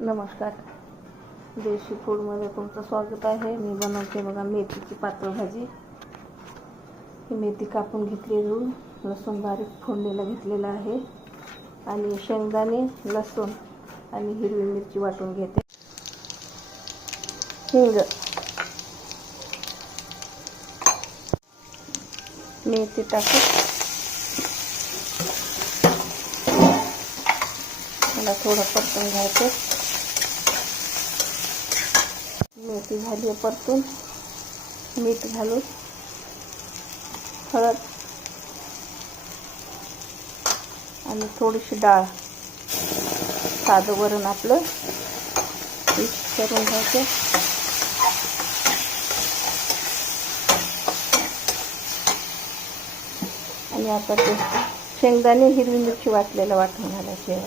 नमस्कार, देशी फूडमध्ये तुमचं स्वागत आहे. मी बनवते बघा मेथीची पातळ भाजी. ही मेथी कापून घेतली, धुवून लसूण बारीक फोडणीला घेतलेला आहे आणि शेंगदाणे, लसूण आणि हिरवी मिरची वाटून घेते. हिंग, मेथी टाकून मला थोडं परतून घ्यायचं. मेथी झाली आहे परतून, मीठ घालून, हळद आणि थोडीशी डाळ, साधं वरण आपलं मिक्स करून घ्यायचं. आणि आता ते शेंगदाणे, हिरवी मिरची वाटलेलं वाटून घालायचे.